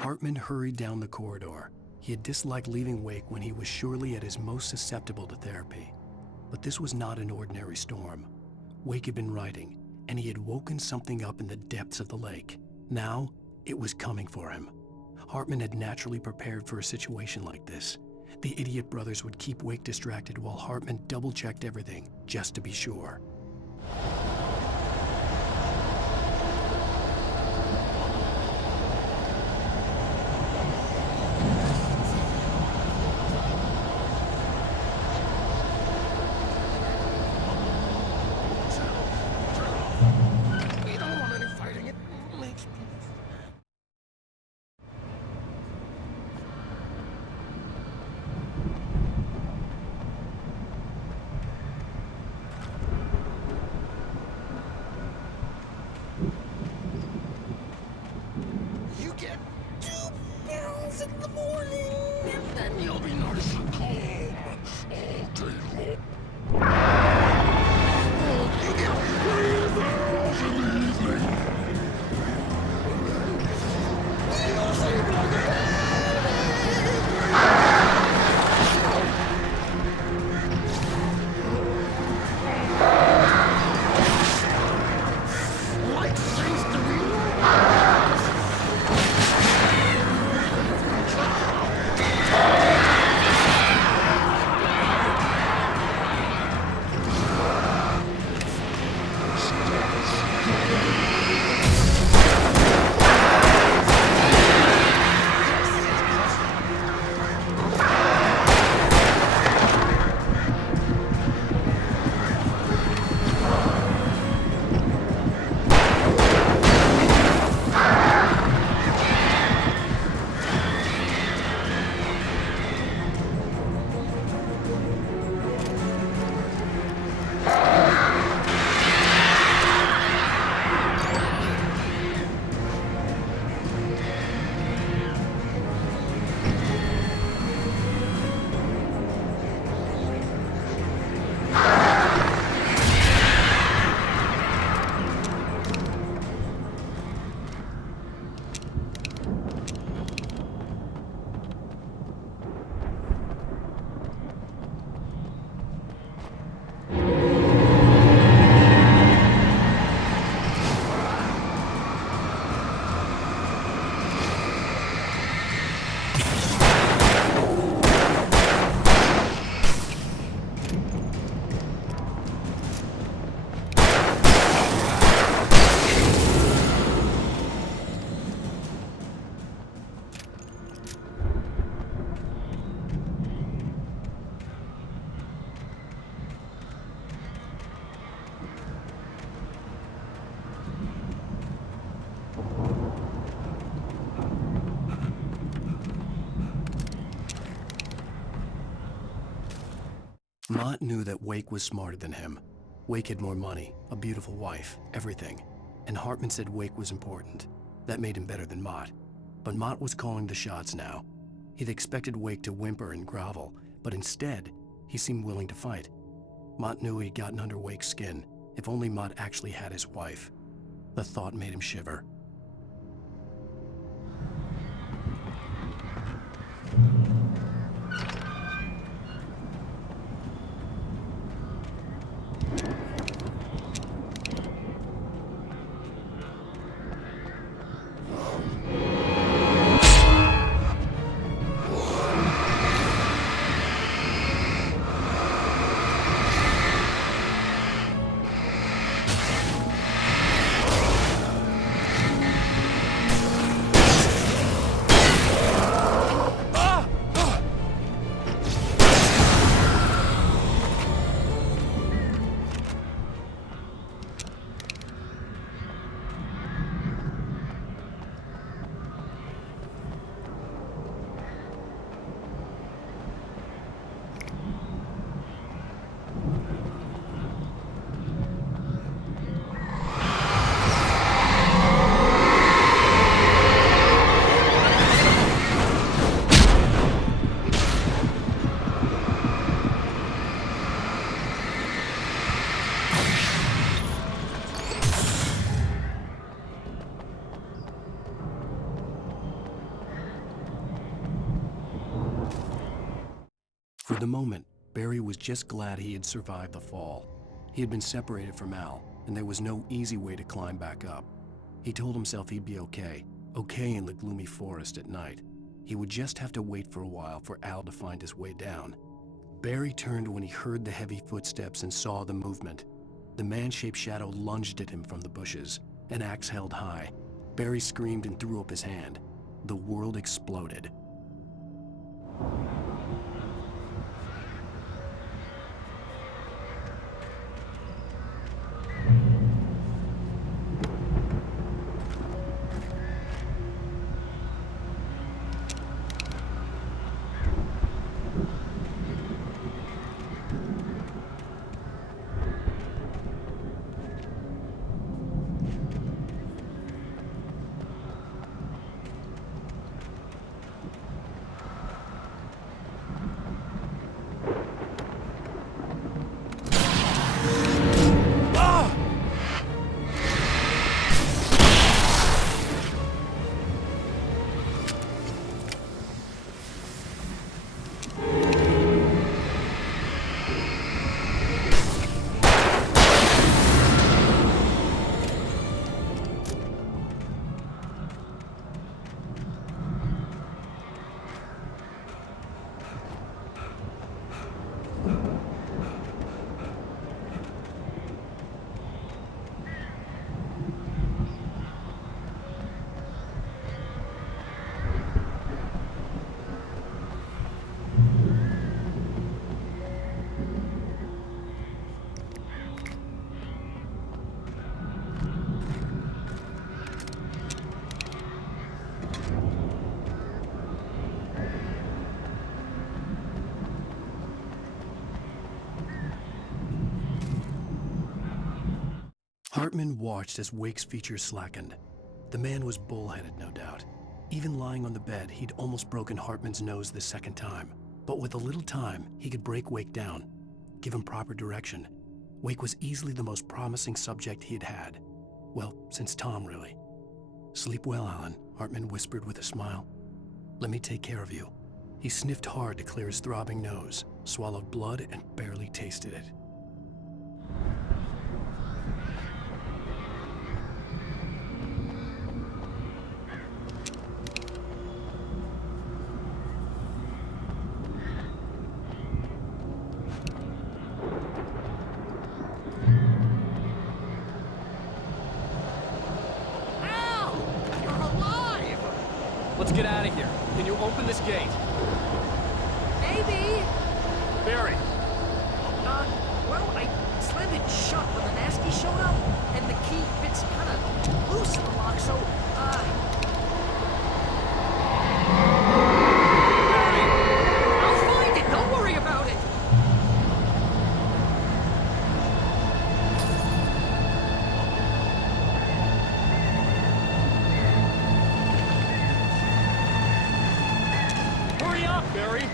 Hartman hurried down the corridor. He had disliked leaving Wake when he was surely at his most susceptible to therapy. But this was not an ordinary storm. Wake had been writing, and he had woken something up in the depths of the lake. Now, it was coming for him. Hartman had naturally prepared for a situation like this. The idiot brothers would keep Wake distracted while Hartman double-checked everything, just to be sure. In the morning, and then you'll be nice and calm all day long. You get $3 in the evening. You'll sleep like a like things to be. Mott knew that Wake was smarter than him. Wake had more money, a beautiful wife, everything. And Hartman said Wake was important. That made him better than Mott. But Mott was calling the shots now. He'd expected Wake to whimper and grovel, but instead, he seemed willing to fight. Mott knew he'd gotten under Wake's skin. If only Mott actually had his wife. The thought made him shiver. For the moment, Barry was just glad he had survived the fall. He had been separated from Al, and there was no easy way to climb back up. He told himself he'd be okay in the gloomy forest at night. He would just have to wait for a while for Al to find his way down. Barry turned when he heard the heavy footsteps and saw the movement. The man-shaped shadow lunged at him from the bushes, an axe held high. Barry screamed and threw up his hand. The world exploded. Hartman watched as Wake's features slackened. The man was bullheaded, no doubt. Even lying on the bed, he'd almost broken Hartman's nose the second time. But with a little time, he could break Wake down, give him proper direction. Wake was easily the most promising subject he'd had. Well, since Tom, really. "Sleep well, Alan," Hartman whispered with a smile. "Let me take care of you." He sniffed hard to clear his throbbing nose, swallowed blood, and barely tasted it. Let's get out of here. Can you open this gate? Maybe. Barry! Well, I slammed it shut when the nasty showed up, and the key fits kind of loose in the lock, so, I'll find it! Don't worry about it! Hurry up, Barry!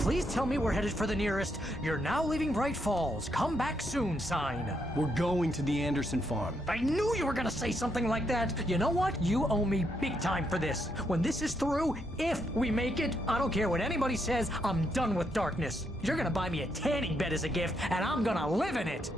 Please tell me we're headed for the nearest "You're now leaving Bright Falls. Come back soon" sign. We're going to the Anderson farm. I knew you were gonna say something like that. You know what? You owe me big time for this. When this is through, if we make it, I don't care what anybody says, I'm done with darkness. You're gonna buy me a tanning bed as a gift, and I'm gonna live in it.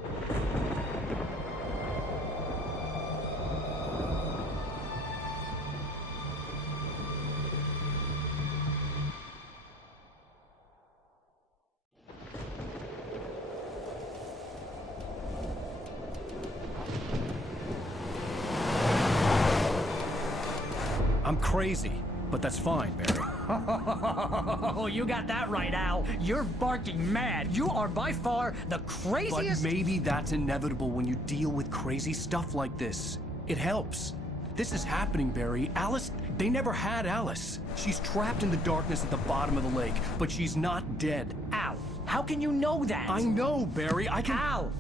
I'm crazy, but that's fine, Barry. Oh, you got that right, Al. You're barking mad. You are by far the But craziest. maybe that's inevitable when you deal with crazy stuff like this. It helps. This is happening, Barry. Alice, they never had Alice. She's trapped in the darkness at the bottom of the lake, but she's not dead. Al, how can you know that? I know, Barry. I can... Al,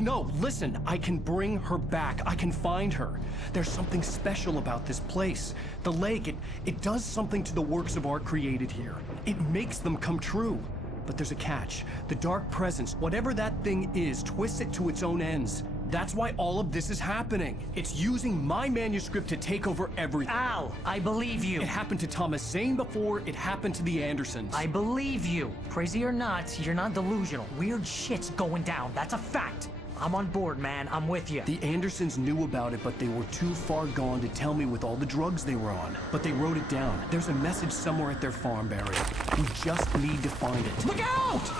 No, listen. I can bring her back. I can find her. There's something special about this place. The lake, it does something to the works of art created here. It makes them come true. But there's a catch. The dark presence, whatever that thing is, twists it to its own ends. That's why all of this is happening. It's using my manuscript to take over everything. Al, I believe you. It happened to Thomas Zane before, it happened to the Andersons. I believe you. Crazy or not, you're not delusional. Weird shit's going down. That's a fact. I'm on board, man. I'm with you. The Andersons knew about it, but they were too far gone to tell me with all the drugs they were on. But they wrote it down. There's a message somewhere at their farm, Barry. We just need to find it. Look out!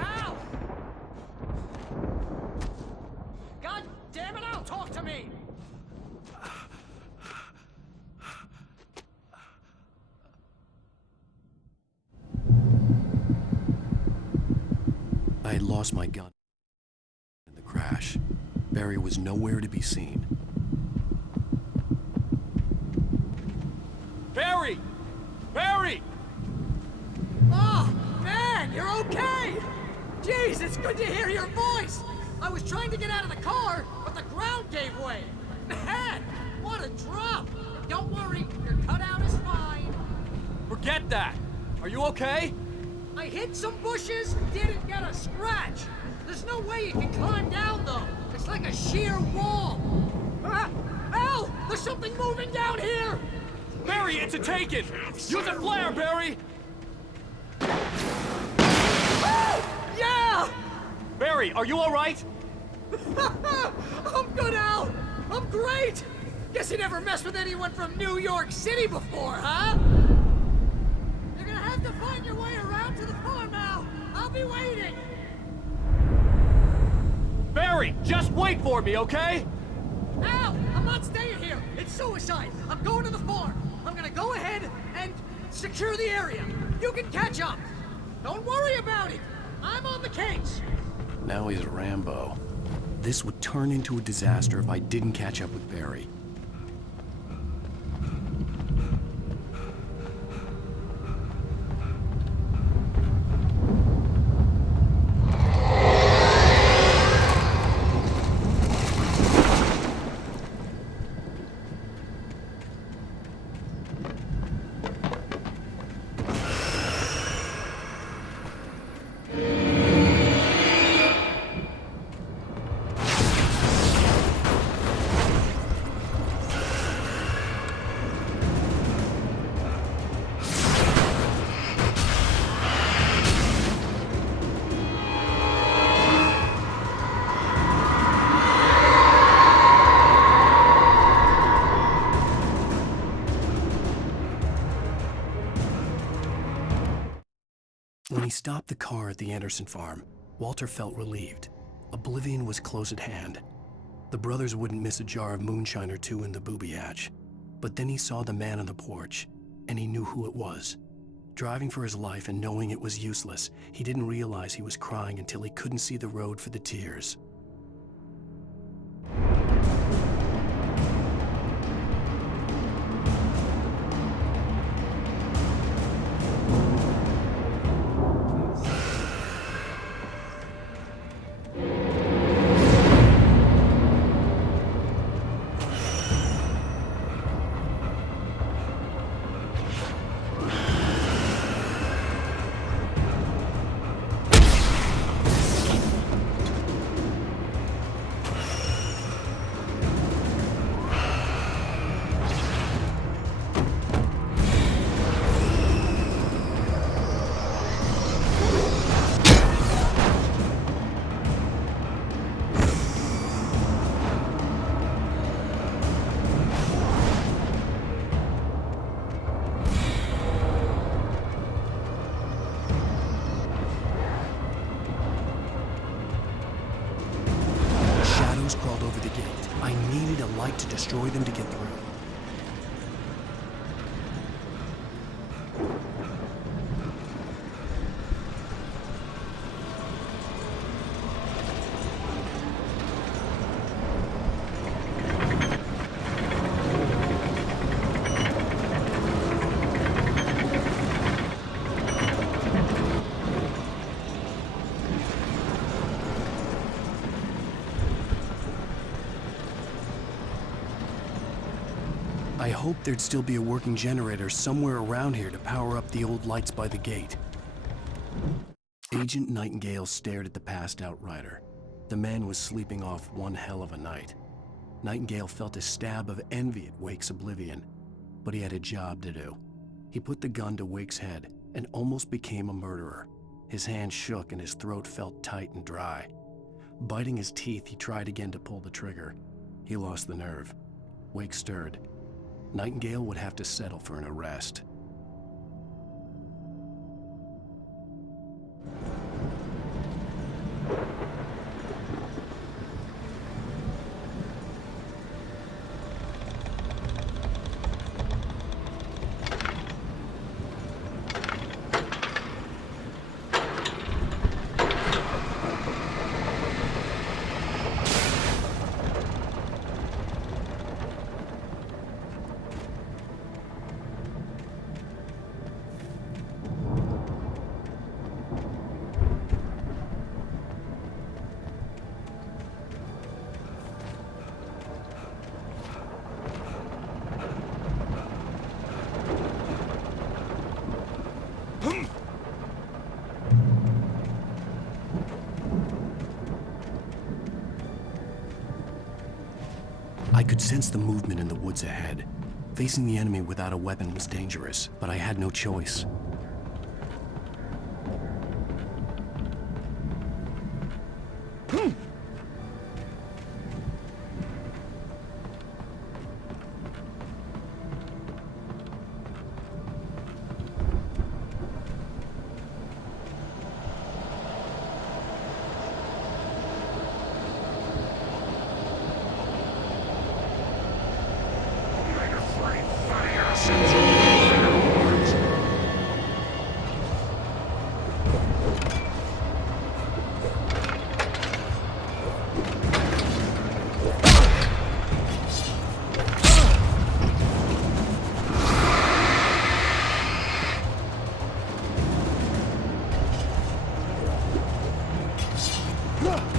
Al! God damn it, Al, talk to me! I had lost my gun in the crash. Barry was nowhere to be seen. Barry! Barry! Oh, man, you're okay! Jeez, it's good to hear your voice! I was trying to get out of the car, but the ground gave way. Man, what a drop! Don't worry, your cutout is fine. Forget that! Are you okay? I hit some bushes, didn't get a scratch. There's no way you can climb down, though. It's like a sheer wall. Ah, Al, there's something moving down here! Barry, it's a taken! Use a flare, Barry! Yeah! Barry, are you alright? I'm good, Al! I'm great! Guess you never messed with anyone from New York City before, huh? You're gonna have to find your way around to the farm, Al. I'll be waiting! Barry, just wait for me, okay? Al, I'm not staying here! It's suicide! I'm going to the farm! I'm gonna go ahead and secure the area. You can catch up! Don't worry about it! I'm on the case! Now he's Rambo. This would turn into a disaster if I didn't catch up with Barry. When he stopped the car at the Anderson farm, Walter felt relieved. Oblivion was close at hand. The brothers wouldn't miss a jar of moonshine or two in the booby hatch. But then he saw the man on the porch, and he knew who it was. Driving for his life and knowing it was useless, he didn't realize he was crying until he couldn't see the road for the tears. light to destroy them to get through. I hoped there'd still be a working generator somewhere around here to power up the old lights by the gate. Agent Nightingale stared at the passed out rider. The man was sleeping off one hell of a night. Nightingale felt a stab of envy at Wake's oblivion, but he had a job to do. He put the gun to Wake's head and almost became a murderer. His hand shook and his throat felt tight and dry. Biting his teeth, he tried again to pull the trigger. He lost the nerve. Wake stirred. Nightingale would have to settle for an arrest. I could sense the movement in the woods ahead. Facing the enemy without a weapon was dangerous, but I had no choice. Huh!